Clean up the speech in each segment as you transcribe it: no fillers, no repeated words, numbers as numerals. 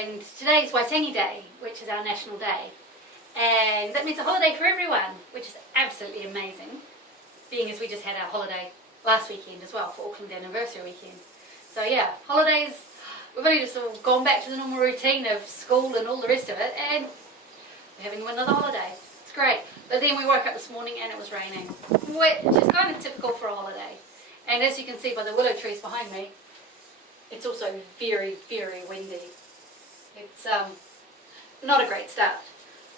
And today is Waitangi Day, which is our national day. And that means a holiday for everyone, which is absolutely amazing, being as we just had our holiday last weekend as well, for Auckland anniversary weekend. So yeah, holidays, we've only just all gone back to the normal routine of school and all the rest of it, and we're having another holiday. It's great. But then we woke up this morning and it was raining, which is kind of typical for a holiday. And as you can see by the willow trees behind me, it's also very, very windy. It's not a great start.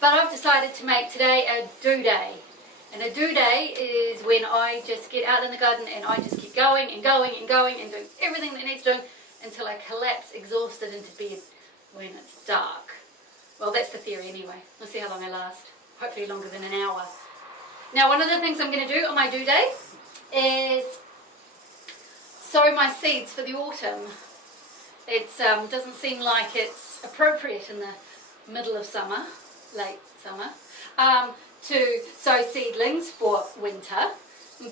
But I've decided to make today a do day. And a do day is when I just get out in the garden and I just keep going and going and going and doing everything that needs doing until I collapse exhausted into bed when it's dark. Well, that's the theory anyway. We'll see how long I last. Hopefully longer than an hour. Now, one of the things I'm going to do on my do day is sow my seeds for the autumn. It doesn't seem like it's appropriate in the middle of summer, late summer, to sow seedlings for winter,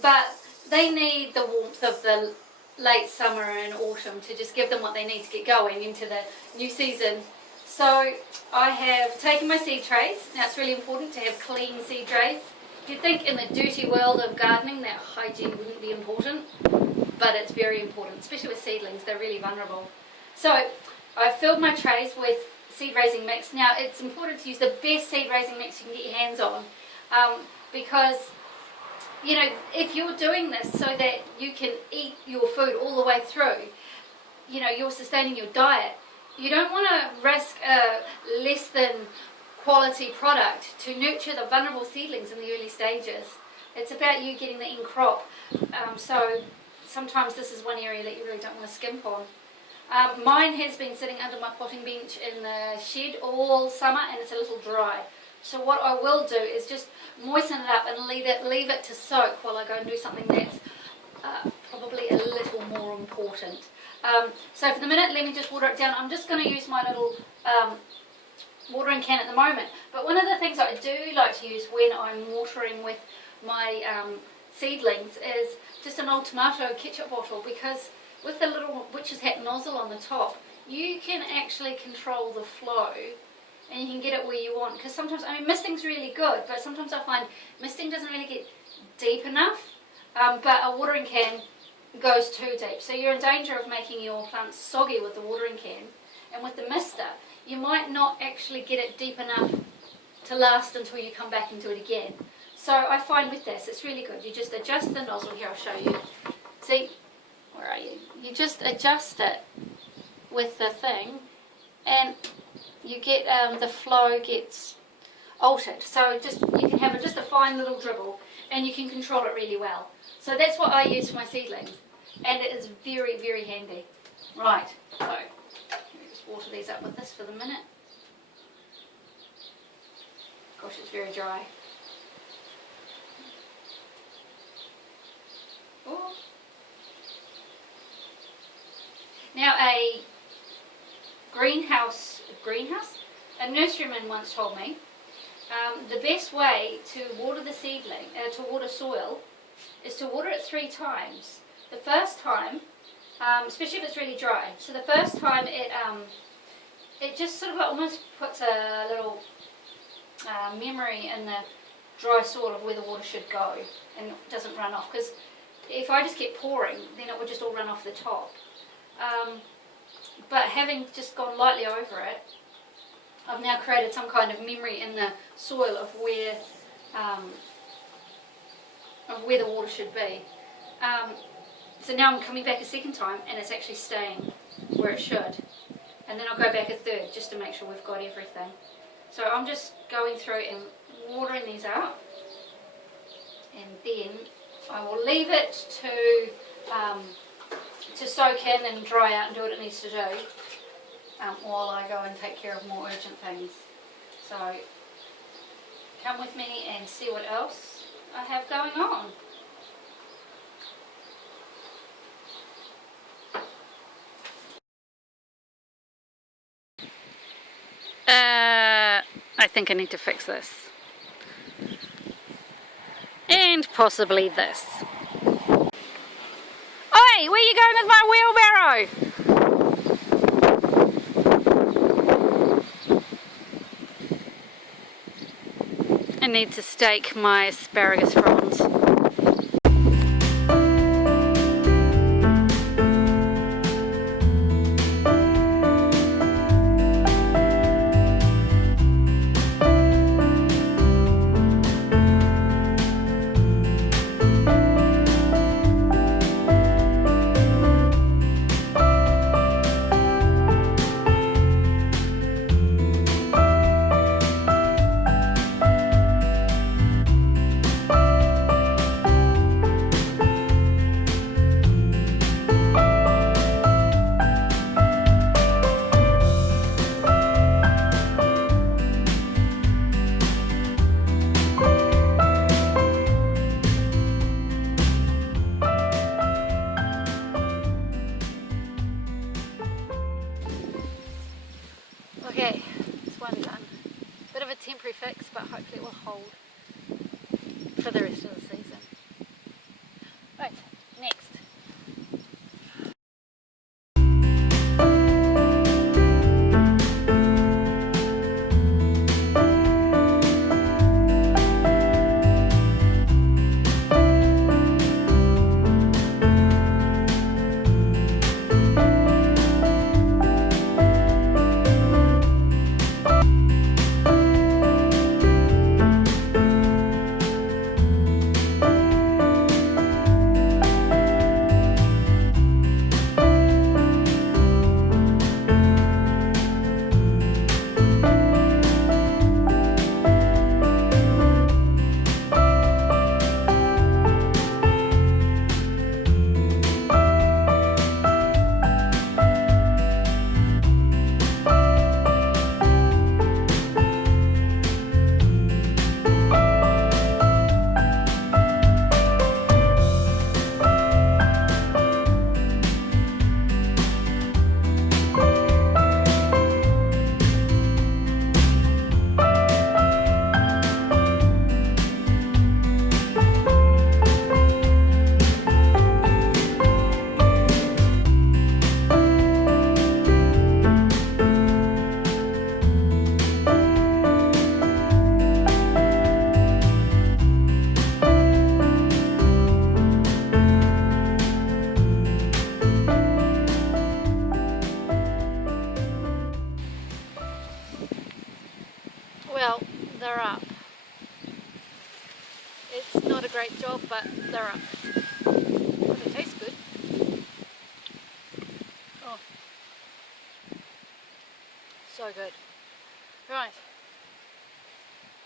but they need the warmth of the late summer and autumn to just give them what they need to get going into the new season. So I have taken my seed trays. Now it's really important to have clean seed trays. You'd think in the dirty world of gardening that hygiene wouldn't be important, but it's very important, especially with seedlings. They're really vulnerable. So I've filled my trays with seed raising mix. Now it's important to use the best seed raising mix you can get your hands on, because you know, if you're doing this so that you can eat your food all the way through, you know, you're sustaining your diet, you don't want to risk a less than quality product to nurture the vulnerable seedlings in the early stages. It's about you getting the in crop. So sometimes this is one area that you really don't want to skimp on. Mine has been sitting under my potting bench in the shed all summer and it's a little dry. So what I will do is just moisten it up and leave it to soak while I go and do something that's probably a little more important. So for the minute, let me just water it down. I'm just going to use my little watering can at the moment. But one of the things I do like to use when I'm watering with my seedlings is just an old tomato ketchup bottle, because with the little witch's hat nozzle on the top, you can actually control the flow and you can get it where you want. Because sometimes, I mean, misting's really good, but sometimes I find misting doesn't really get deep enough, but a watering can goes too deep. So you're in danger of making your plants soggy with the watering can. And with the mister, you might not actually get it deep enough to last until you come back and do it again. So I find with this, it's really good. You just adjust the nozzle. Here, I'll show you. See, where are you? You just adjust it with the thing and you get the flow gets altered. So just you can have just a fine little dribble and you can control it really well. So that's what I use for my seedlings, and it is very, very handy. Right, so let me just water these up with this for the minute. Gosh, it's very dry. Ooh. Now a nurseryman once told me the best way to water the seedling, to water soil, is to water it 3 times. The first time, especially if it's really dry, so the first time it just sort of almost puts a little memory in the dry soil of where the water should go and doesn't run off, because if I just kept pouring, then it would just all run off the top. But having just gone lightly over it, I've now created some kind of memory in the soil of where the water should be. So now I'm coming back a second time and it's actually staying where it should. And then I'll go back a third just to make sure we've got everything. So I'm just going through and watering these out. And then I will leave it to soak in and dry out and do what it needs to do while I go and take care of more urgent things. So come with me and see what else I have going on. I think I need to fix this. And possibly this. Oi, where are you going with my wheelbarrow? need to stake my asparagus fronds. Okay, it's one done. Bit of a temporary fix, but hopefully it will hold for the rest of the season. Right, next. Well, they're up. It's not a great job, but they're up. Oh, they taste good. Oh, so good. Right.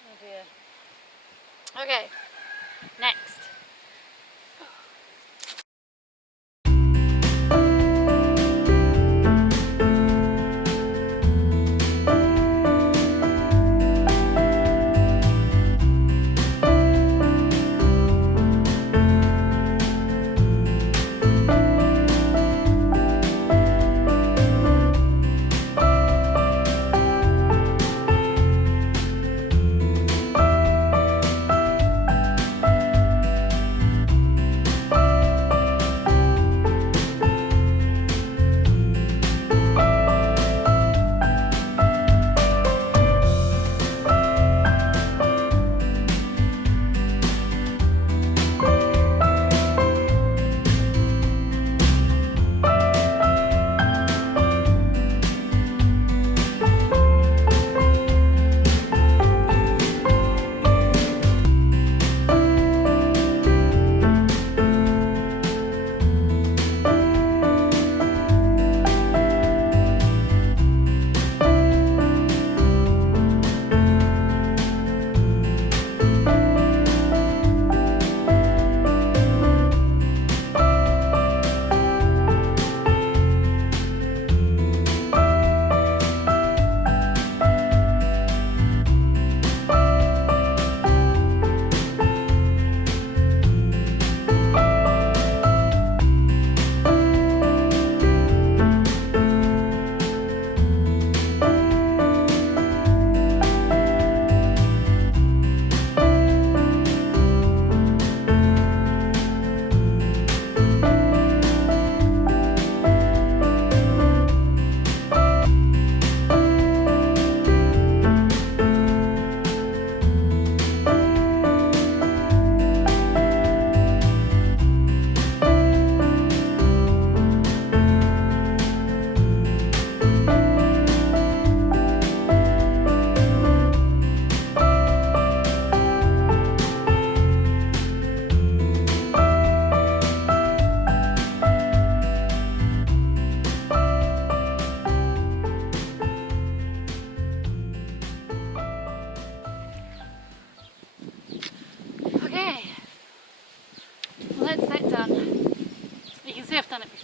Oh dear. Okay, next.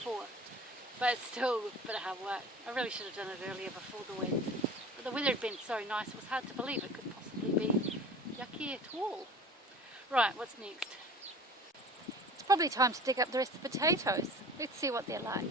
before. But it's still a bit of hard work. I really should have done it earlier before the wind. But the weather had been so nice, it was hard to believe it could possibly be yucky at all. Right, what's next? It's probably time to dig up the rest of the potatoes. Let's see what they're like.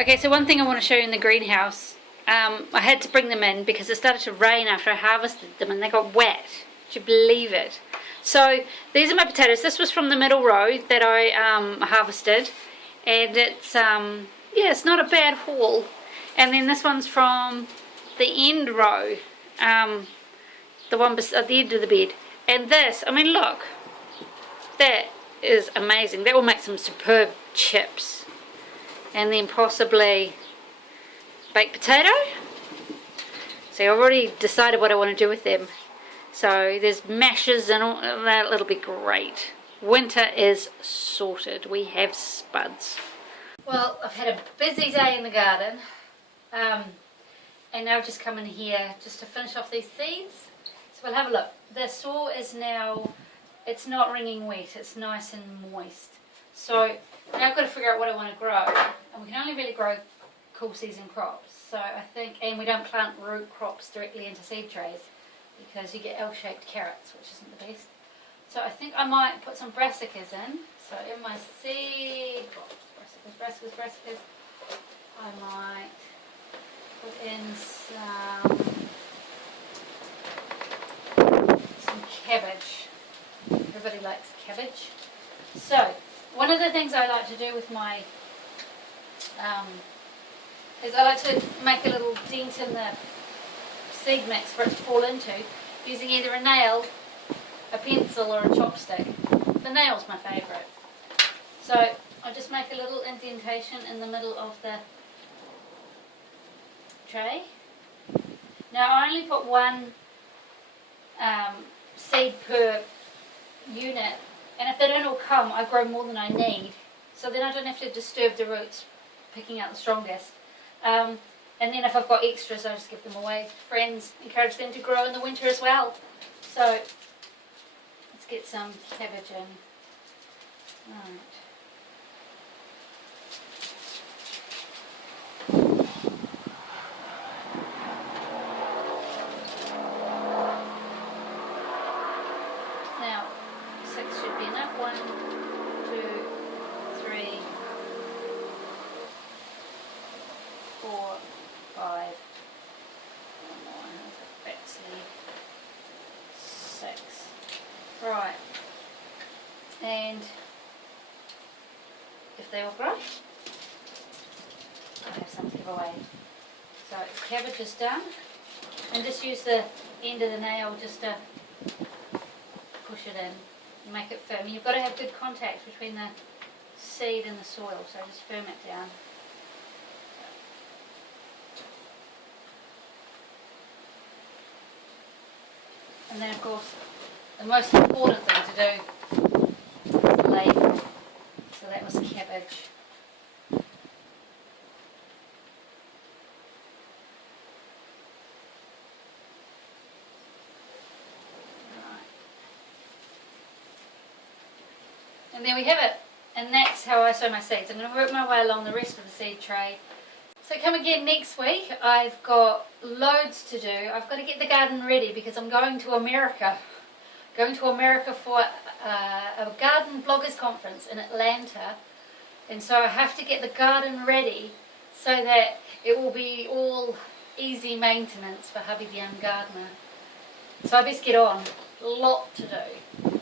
Okay, so one thing I want to show you in the greenhouse, I had to bring them in because it started to rain after I harvested them and they got wet. Would you believe it? So these are my potatoes. This was from the middle row that I harvested, and it's yeah, it's not a bad haul. And then this one's from the end row, the one at the end of the bed. And this, I mean, look, that is amazing. That will make some superb chips. And then possibly baked potato. So I've already decided what I want to do with them. So there's mashes and all that, it'll be great. Winter is sorted. We have spuds. Well, I've had a busy day in the garden. And now I've just come in here just to finish off these seeds. So we'll have a look. The soil is now, it's not wringing wet, it's nice and moist. So now I've got to figure out what I want to grow. And we can only really grow cool season crops. So I think, and we don't plant root crops directly into seed trays because you get L-shaped carrots, which isn't the best. So I think I might put some brassicas in. So in my seed box, brassicas, I might put in some cabbage. Everybody likes cabbage. So one of the things I like to do with my is I like to make a little dent in the seed mix for it to fall into using either a nail, a pencil or a chopstick. The nail's my favourite. So I'll just make a little indentation in the middle of the tray. Now I only put one seed per unit, and if they don't all come I grow more than I need, so then I don't have to disturb the roots picking out the strongest. And then if I've got extras I just give them away to friends, encourage them to grow in the winter as well. So let's get some cabbage in. Right. Now 6 should be enough. 1, 2, 3, 4, 5, 6. Right. And if they all grow, I have some to give away. So cabbage is done, and just use the end of the nail just to push it in and make it firm. You've got to have good contact between the seed and the soil, so just firm it down. And then of course the most important thing to do is the label. So that was cabbage. And there we have it, and that's how I sow my seeds. I'm going to work my way along the rest of the seed tray. So come again next week. I've got loads to do. I've got to get the garden ready because I'm going to America. Going to America for a garden bloggers conference in Atlanta, and so I have to get the garden ready so that it will be all easy maintenance for hubby the young gardener. So I best get on. A lot to do.